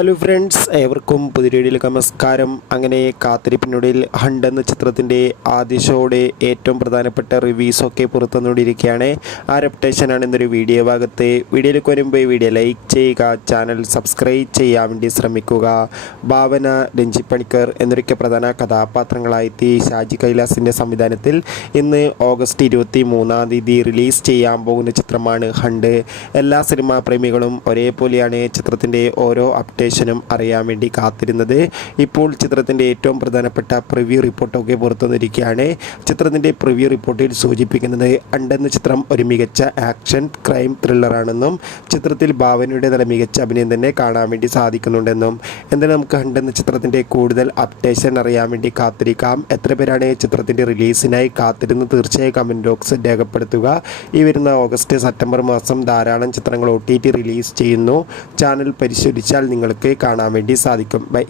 Hello friends, ഏവർക്കും പുതിയ വീഡിയോയിലേക്ക് നമസ്കാരം. അങ്ങനെ കാത്തിരിപ്പിനൊടുവിൽ ഹണ്ട് എന്ന ചിത്രത്തിൻ്റെ ആദ്യ ഷോയുടെ ഏറ്റവും പ്രധാനപ്പെട്ട റിവ്യൂസൊക്കെ പുറത്തുവന്നുകൊണ്ടിരിക്കുകയാണ്. ആ റെപ്റ്റേഷനാണ് ഇന്നൊരു വീഡിയോ ഭാഗത്ത്. വീഡിയോയിലേക്ക് വരുമ്പോൾ ഈ വീഡിയോ ലൈക്ക് ചെയ്യുക, ചാനൽ സബ്സ്ക്രൈബ് ചെയ്യാൻ വേണ്ടി ശ്രമിക്കുക. ഭാവന, രഞ്ജിത്ത് പണിക്കർ എന്നൊക്കെ പ്രധാന കഥാപാത്രങ്ങളായെത്തി ഷാജി കൈലാസിൻ്റെ സംവിധാനത്തിൽ ഇന്ന് ഓഗസ്റ്റ് 23 റിലീസ് ചെയ്യാൻ പോകുന്ന ചിത്രമാണ് ഹണ്ട്. എല്ലാ സിനിമാ പ്രേമികളും ഒരേപോലെയാണ് ചിത്രത്തിൻ്റെ ഓരോ നും അറിയാൻ വേണ്ടി കാത്തിരുന്നത്. ഇപ്പോൾ ചിത്രത്തിൻ്റെ ഏറ്റവും പ്രധാനപ്പെട്ട പ്രിവ്യൂ റിപ്പോർട്ടൊക്കെ പുറത്തുവന്നിരിക്കുകയാണ്. ചിത്രത്തിൻ്റെ പ്രിവ്യൂ റിപ്പോർട്ടിൽ സൂചിപ്പിക്കുന്നത് ഹണ്ട് എന്ന ചിത്രം ഒരു മികച്ച ആക്ഷൻ ക്രൈം ത്രില്ലറാണെന്നും ചിത്രത്തിൽ ഭാവനയുടെ നല്ല മികച്ച അഭിനയം തന്നെ കാണാൻ വേണ്ടി സാധിക്കുന്നുണ്ടെന്നും. എന്തായാലും നമുക്ക് ഹണ്ട് എന്ന ചിത്രത്തിൻ്റെ കൂടുതൽ അപ്ഡേഷൻ അറിയാൻ വേണ്ടി കാത്തിരിക്കാം. എത്ര പേരാണ് ചിത്രത്തിൻ്റെ റിലീസിനായി കാത്തിരുന്ന് തീർച്ചയായും കമൻറ്റ് ബോക്സ് രേഖപ്പെടുത്തുക. ഈ വരുന്ന ഓഗസ്റ്റ് സെപ്റ്റംബർ മാസം ധാരാളം ചിത്രങ്ങൾ OTT റിലീസ് ചെയ്യുന്നു. ചാനൽ പരിശോധിച്ചാൽ നിങ്ങൾക്ക് കാണാൻ വേണ്ടി സാധിക്കും. ബൈ.